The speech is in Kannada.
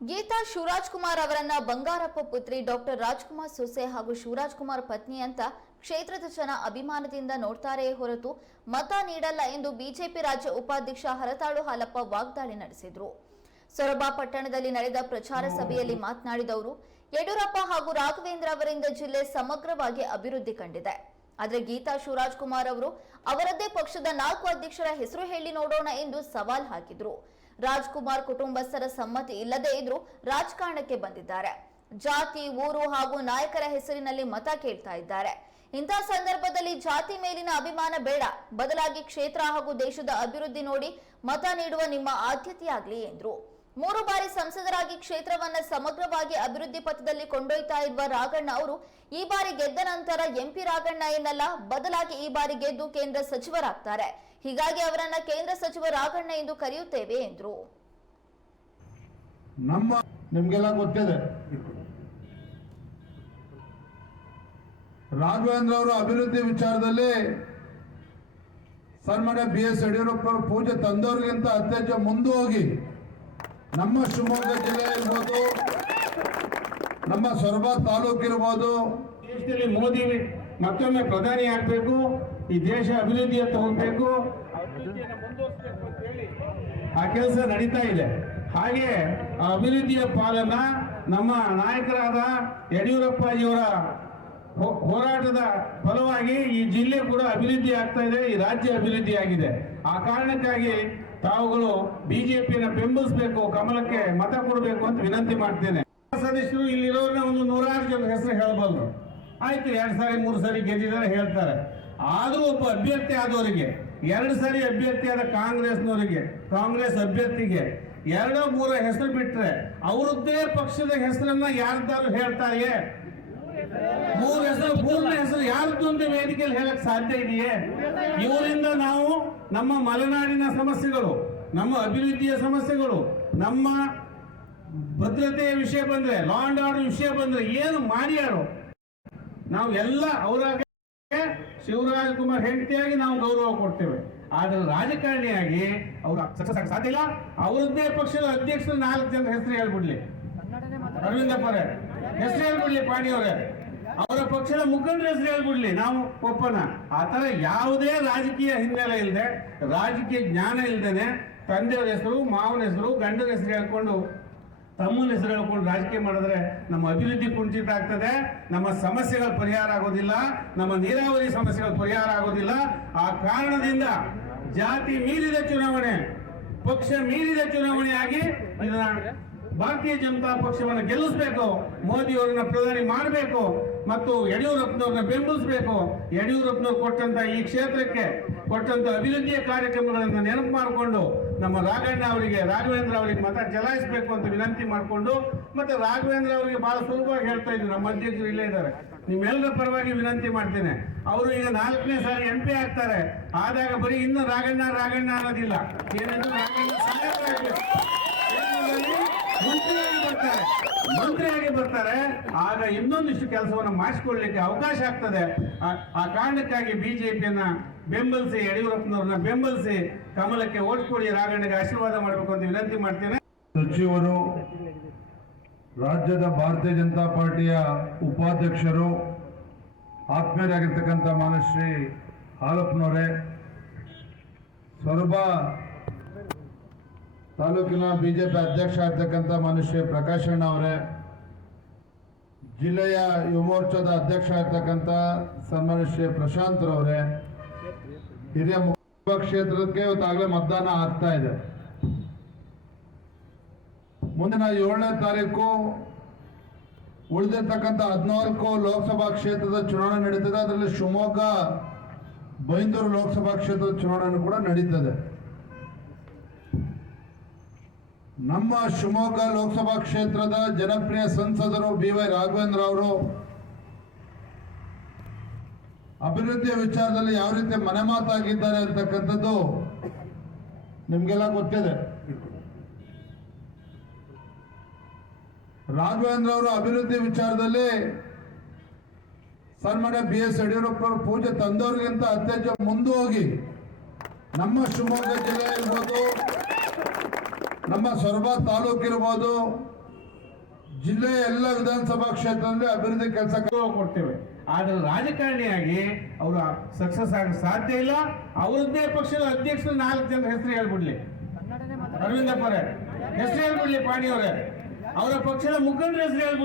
ಗೀತಾ ಶಿವರಾಜ್ ಕುಮಾರ್ ಅವರನ್ನ ಬಂಗಾರಪ್ಪ ಪುತ್ರಿ ಡಾಕ್ಟರ್ ರಾಜ್ಕುಮಾರ್ ಸೊಸೆ ಹಾಗೂ ಶಿವರಾಜ್ ಕುಮಾರ್ ಪತ್ನಿ ಅಂತ ಕ್ಷೇತ್ರದ ಜನ ಅಭಿಮಾನದಿಂದ ನೋಡ್ತಾರೆಯೇ ಹೊರತು ಮತ ನೀಡಲ್ಲ ಎಂದು ಬಿಜೆಪಿ ರಾಜ್ಯ ಉಪಾಧ್ಯಕ್ಷ ಹರತಾಳು ಹಾಲಪ್ಪ ವಾಗ್ದಾಳಿ ನಡೆಸಿದ್ರು. ಸೊರಬ ಪಟ್ಟಣದಲ್ಲಿ ನಡೆದ ಪ್ರಚಾರ ಸಭೆಯಲ್ಲಿ ಮಾತನಾಡಿದವರು, ಯಡಿಯೂರಪ್ಪ ಹಾಗೂ ರಾಘವೇಂದ್ರ ಅವರಿಂದ ಜಿಲ್ಲೆ ಸಮಗ್ರವಾಗಿ ಅಭಿವೃದ್ಧಿ ಕಂಡಿದೆ. ಆದರೆ ಗೀತಾ ಶಿವರಾಜ್ ಕುಮಾರ್ ಅವರು ಅವರದ್ದೇ ಪಕ್ಷದ ನಾಲ್ಕು ಅಧ್ಯಕ್ಷರ ಹೆಸರು ಹೇಳಿ ನೋಡೋಣ ಎಂದು ಸವಾಲ್ ಹಾಕಿದ್ರು. ರಾಜ್ಕುಮಾರ್ ಕುಟುಂಬಸ್ಥರ ಸಮ್ಮತಿ ಇಲ್ಲದೇ ಇದ್ರೂ ರಾಜಕಾರಣಕ್ಕೆ ಬಂದಿದ್ದಾರೆ. ಜಾತಿ, ಊರು ಹಾಗೂ ನಾಯಕರ ಹೆಸರಿನಲ್ಲಿ ಮತ ಕೇಳ್ತಾ ಇದ್ದಾರೆ. ಇಂತಹ ಸಂದರ್ಭದಲ್ಲಿ ಜಾತಿ ಮೇಲಿನ ಅಭಿಮಾನ ಬೇಡ. ಬದಲಾಗಿ ಕ್ಷೇತ್ರ ಹಾಗೂ ದೇಶದ ಅಭಿವೃದ್ಧಿ ನೋಡಿ ಮತ ನೀಡುವ ನಿಮ್ಮ ಆದ್ಯತೆಯಾಗಲಿ ಎಂದ್ರು. ಮೂರು ಬಾರಿ ಸಂಸದರಾಗಿ ಕ್ಷೇತ್ರವನ್ನ ಸಮಗ್ರವಾಗಿ ಅಭಿವೃದ್ಧಿ ಪಥದಲ್ಲಿ ಕೊಂಡೊಯ್ತಾ ಇರುವ ರಾಘಣ್ಣ ಅವರು ಈ ಬಾರಿ ಗೆದ್ದ ನಂತರ ಎಂಪಿ ರಾಘಣ್ಣ ಏನಲ್ಲ, ಬದಲಾಗಿ ಈ ಬಾರಿ ಗೆದ್ದು ಕೇಂದ್ರ ಸಚಿವರಾಗ್ತಾರೆ. ಹೀಗಾಗಿ ಅವರನ್ನ ಕೇಂದ್ರ ಸಚಿವ ರಾಘಣ್ಣ ಎಂದು ಕರೆಯುತ್ತೇವೆ ಎಂದರು. ನಮ್ಮ ನಿಮ್ಗೆಲ್ಲ ಗೊತ್ತಿದೆ. ರಾಘವೇಂದ್ರ ಅವರು ಅಭಿವೃದ್ಧಿ ವಿಚಾರದಲ್ಲಿ ಸನ್ಮಾನ್ಯ ಬಿ ಎಸ್ ಯಡಿಯೂರಪ್ಪ ಪೂಜೆ ತಂದವ್ರಿಗಿಂತ ಅತ್ಯಂತ ಮುಂದೆ ಹೋಗಿ ನಮ್ಮ ಶಿವಮೊಗ್ಗ ಜಿಲ್ಲೆ ಇರ್ಬೋದು, ನಮ್ಮ ಸೊರಬ ತಾಲೂಕು ಇರ್ಬೋದು. ದೇಶದಲ್ಲಿ ಮೋದಿ ಮತ್ತೊಮ್ಮೆ ಪ್ರಧಾನಿ ಆಗಬೇಕು, ಈ ದೇಶ ಅಭಿವೃದ್ಧಿಯತ್ತ ಹೋಗಬೇಕು ಆ ಕೆಲಸ ನಡೀತಾ ಇದೆ. ಹಾಗೆ ಅಭಿವೃದ್ಧಿಯ ಪಾಲನ್ನ ನಮ್ಮ ನಾಯಕರಾದ ಯಡಿಯೂರಪ್ಪಜಿಯವರ ಹೋ- ಹೋರಾಟದ ಫಲವಾಗಿ ಈ ಜಿಲ್ಲೆ ಕೂಡ ಅಭಿವೃದ್ಧಿ ಆಗ್ತಾ ಇದೆ, ಈ ರಾಜ್ಯ ಅಭಿವೃದ್ಧಿ ಆಗಿದೆ. ಆ ಕಾರಣಕ್ಕಾಗಿ ತಾವುಗಳು ಬಿಜೆಪಿಯನ್ನು ಬೆಂಬಲಿಸಬೇಕು, ಕಮಲಕ್ಕೆ ಮತ ಕೊಡಬೇಕು ಅಂತ ವಿನಂತಿ ಮಾಡ್ತೇನೆ. ಸದಸ್ಯರು ಇಲ್ಲಿರೋರ್ನ ಒಂದು ನೂರಾರು ಜನ ಹೆಸರು ಹೇಳಬಲ್ರು ಆಯ್ತು, ಎರಡು ಸಾರಿ, ಮೂರು ಸಾರಿ ಗೆದ್ದಿದ್ದಾರೆ, ಹೇಳ್ತಾರೆ. ಆದರೂ ಒಬ್ಬ ಅಭ್ಯರ್ಥಿ ಆದವರಿಗೆ, ಎರಡು ಸಾರಿ ಅಭ್ಯರ್ಥಿ ಆದ ಕಾಂಗ್ರೆಸ್ನವರಿಗೆ, ಕಾಂಗ್ರೆಸ್ ಅಭ್ಯರ್ಥಿಗೆ ಎರಡೋ ಮೂರ ಹೆಸರು ಬಿಟ್ಟರೆ ಅವರದ್ದೇ ಪಕ್ಷದ ಹೆಸರನ್ನ ಯಾರ್ದಾರು ಹೇಳ್ತಾರೆ ಮೂರು ಹೆಸರು ಪೂರ್ಣ ಹೆಸರು ಯಾರ್ದೊಂದು ವೇದಿಕೆಯಲ್ಲಿ ಹೇಳಕ್ ಸಾಧ್ಯ ಇದೆಯೇ? ಇವರಿಂದ ನಾವು ನಮ್ಮ ಮಲೆನಾಡಿನ ಸಮಸ್ಯೆಗಳು, ನಮ್ಮ ಅಭಿವೃದ್ಧಿಯ ಸಮಸ್ಯೆಗಳು, ನಮ್ಮ ಭದ್ರತೆಯ ವಿಷಯ ಬಂದ್ರೆ ಲಾ ಅಂಡ್ ಆರ್ಡರ್ ವಿಷಯ ಬಂದ್ರೆ ಏನು ಮಾಡ್ಯಾರು, ನಾವು ಎಲ್ಲ ಅವರ ಶಿವರಾಜ್ ಕುಮಾರ್ ಹೆಂಡತಿಯಾಗಿ ನಾವು ಗೌರವ ಕೊಡ್ತೇವೆ. ಆದ್ರೆ ರಾಜಕಾರಣಿಯಾಗಿ ಅವ್ರು ಸಾಧ್ಯ ಇಲ್ಲ. ಅವರದ್ದೇ ಪಕ್ಷದ ಅಧ್ಯಕ್ಷರು ನಾಲ್ಕು ಜನ ಹೆಸರು ಹೇಳ್ಬಿಡ್ಲಿ. ಅರವಿಂದಪ್ಪರೇ ಹೆಸರು ಹೇಳ್ಬಿಡ್ಲಿ ಪಾಣಿ ಅವರೇ ಪಕ್ಷದ ಮುಖಂಡರ ಹೆಸರು ಹೇಳ್ಬಿಡ್ಲಿ, ನಾವು ಒಪ್ಪನ ಆ ತರ ಯಾವುದೇ ರಾಜಕೀಯ ಹಿನ್ನೆಲೆ ಇಲ್ಲದೆ ರಾಜಕೀಯ ಜ್ಞಾನ ಇಲ್ದೇನೆ ತಂದೆಯವರ ಹೆಸರು, ಮಾವನ ಹೆಸರು, ಗಂಡನ ಹೆಸರು ಹೇಳ್ಕೊಂಡು, ತಮ್ಮನ ಹೆಸರು ಹೇಳ್ಕೊಂಡು ರಾಜಕೀಯ ಮಾಡಿದ್ರೆ ನಮ್ಮ ಅಭಿವೃದ್ಧಿ ಕುಂಠಿತ ಆಗ್ತದೆ, ನಮ್ಮ ಸಮಸ್ಯೆಗಳ ಪರಿಹಾರ ಆಗೋದಿಲ್ಲ, ನಮ್ಮ ನೀರಾವರಿ ಸಮಸ್ಯೆಗಳ ಪರಿಹಾರ ಆಗೋದಿಲ್ಲ. ಆ ಕಾರಣದಿಂದ ಜಾತಿ ಮೀರಿದ ಚುನಾವಣೆ, ಪಕ್ಷ ಮೀರಿದ ಚುನಾವಣೆ ಆಗಿ ಇದನ್ನ ಭಾರತೀಯ ಜನತಾ ಪಕ್ಷವನ್ನು ಗೆಲ್ಲಿಸಬೇಕು ಮೋದಿ ಅವರನ್ನ ಪ್ರಧಾನಿ ಮಾಡಬೇಕು ಮತ್ತು ಯಡಿಯೂರಪ್ಪನವ್ರನ್ನ ಬೆಂಬಲಿಸಬೇಕು. ಯಡಿಯೂರಪ್ಪನವ್ರು ಕೊಟ್ಟಂತ ಈ ಕ್ಷೇತ್ರಕ್ಕೆ, ಕೊಟ್ಟಂತ ಅಭಿವೃದ್ಧಿಯ ಕಾರ್ಯಕ್ರಮಗಳನ್ನು ನೆನಪು ಮಾಡಿಕೊಂಡು, ನಮ್ಮ ರಾಘಣ್ಣ ಅವರಿಗೆ, ರಾಘವೇಂದ್ರ ಅವರಿಗೆ ಮತ ಚಲಾಯಿಸಬೇಕು ಅಂತ ವಿನಂತಿ ಮಾಡಿಕೊಂಡು, ಮತ್ತೆ ರಾಘವೇಂದ್ರ ಅವರಿಗೆ ಬಹಳ ಸುಲಭವಾಗಿ ಹೇಳ್ತಾ ಇದ್ರು, ನಮ್ಮ ಅಧ್ಯಕ್ಷರು ಇಲ್ಲೇ ಇದ್ದಾರೆ. ನಿಮ್ಮೆಲ್ಲರ ಪರವಾಗಿ ವಿನಂತಿ ಮಾಡ್ತೇನೆ. ಅವರು ಈಗ ನಾಲ್ಕನೇ ಸಾರಿ ಎಂ ಪಿ ಆಗ್ತಾರೆ. ಆದಾಗ ಬರೀ ಇನ್ನು ರಾಘಣ್ಣ ರಾಘಣ್ಣ ಅನ್ನೋದಿಲ್ಲ. ಏನಂದ್ರೆ ಮಂತ್ರಿಯಾಗಿ ಬರ್ತಾರೆ. ಆಗ ಇನ್ನೊಂದಿಷ್ಟು ಕೆಲಸವನ್ನು ಮಾಡಿಸಿಕೊಳ್ಳಲಿಕ್ಕೆ ಅವಕಾಶ ಆಗ್ತದೆ. ಆ- ಕಾರಣಕ್ಕಾಗಿ ಬಿಜೆಪಿಯನ್ನ ಬೆಂಬಲಿಸಿ, ಯಡಿಯೂರಪ್ಪನವ್ರನ್ನ ಬೆಂಬಲಿಸಿ ಕಮಲಕ್ಕೆ ಓಟ್ ಕೊಡಿ, ರಾಘಣ್ಣಗೆ ಆಶೀರ್ವಾದ ಮಾಡಬೇಕು ಅಂತ ವಿನಂತಿ ಮಾಡ್ತೇನೆ. ಸಚಿವರು, ರಾಜ್ಯದ ಭಾರತೀಯ ಜನತಾ ಪಾರ್ಟಿಯ ಉಪಾಧ್ಯಕ್ಷರು, ಆತ್ಮೀಯರಾಗಿರ್ತಕ್ಕಂಥ ಮಾನಶ್ರೀ ಹಾಲಪ್ಪನವರೇ ಸೊರಬ ತಾಲೂಕಿನ ಬಿಜೆಪಿ ಅಧ್ಯಕ್ಷ ಆಗಿರ್ತಕ್ಕಂಥ ಪ್ರಕಾಶ್ ಪ್ರಕಾಶಣ್ಣ ಅವರೇ, ಜಿಲ್ಲೆಯ ಯುವ ಮೋರ್ಚಾದ ಅಧ್ಯಕ್ಷ ಆಗಿರ್ತಕ್ಕಂಥ ಸನ್ಮನುಷ್ಯ ಶ್ರೀ ಪ್ರಶಾಂತ್ ರವರೇ, ಹಿರಿಯ ಮುಖ್ಯ ಕ್ಷೇತ್ರಕ್ಕೆ ಇವತ್ತಾಗಲೇ ಮತದಾನ ಆಗ್ತಾ ಇದೆ. ಮುಂದಿನ ಏಳನೇ ತಾರೀಕು ಉಳಿದಿರ್ತಕ್ಕಂಥ ಹದಿನಾಲ್ಕು ಲೋಕಸಭಾ ಕ್ಷೇತ್ರದ ಚುನಾವಣೆ ನಡೀತದೆ. ಅದರಲ್ಲಿ ಶಿವಮೊಗ್ಗ, ಬೈಂದೂರು ಲೋಕಸಭಾ ಕ್ಷೇತ್ರದ ಚುನಾವಣೆ ಕೂಡ ನಡೀತದೆ. ನಮ್ಮ ಶಿವಮೊಗ್ಗ ಲೋಕಸಭಾ ಕ್ಷೇತ್ರದ ಜನಪ್ರಿಯ ಸಂಸದರು ಬಿ ವೈ ರಾಘವೇಂದ್ರ ಅವರು, ಅಭಿವೃದ್ಧಿಯ ವಿಚಾರದಲ್ಲಿ ಯಾವ ರೀತಿ ಮನೆ ಮಾತಾಗಿದ್ದಾರೆ ಅಂತಕ್ಕಂಥದ್ದು ನಿಮ್ಗೆಲ್ಲ ಗೊತ್ತಿದೆ. ರಾಘವೇಂದ್ರ ಅವರು ಅಭಿವೃದ್ಧಿ ವಿಚಾರದಲ್ಲಿ ಸನ್ಮಾನ್ಯ ಬಿ ಎಸ್ ಯಡಿಯೂರಪ್ಪ ಪೂಜೆ ತಂದವರಿಗಿಂತ ಅತ್ಯಂತ ಮುಂದೆ ಹೋಗಿ ನಮ್ಮ ಶಿವಮೊಗ್ಗ ಜಿಲ್ಲೆ ಇರ್ಬೋದು ನಮ್ಮ ಸೊರಬ ತಾಲೂಕು ಇರ್ಬೋದು ಜಿಲ್ಲೆಯ ಎಲ್ಲ ವಿಧಾನಸಭಾ ಕ್ಷೇತ್ರದಲ್ಲಿ ಅಭಿವೃದ್ಧಿ ಕೆಲಸ ಕೊಡ್ತೇವೆ. ಆದ್ರೆ ರಾಜಕಾರಣಿಯಾಗಿ ಅವರು ಸಕ್ಸಸ್ ಆಗಕ್ಕೆ ಸಾಧ್ಯ ಇಲ್ಲ. ಅವರದ್ದೇ ಪಕ್ಷದ ಅಧ್ಯಕ್ಷರು ನಾಲ್ಕು ಜನ ಹೆಸರು ಹೇಳ್ಬಿಡ್ಲಿ. ಅರವಿಂದಪ್ಪರೇ ಹೆಸರು ಹೇಳ್ಬಿಡ್ಲಿ ಪಾಣಿಯವರೇ ಅವರ ಪಕ್ಷದ ಮುಖಂಡರ ಹೆಸರು ಹೇಳ್ಬಿಡ್ಲಿ.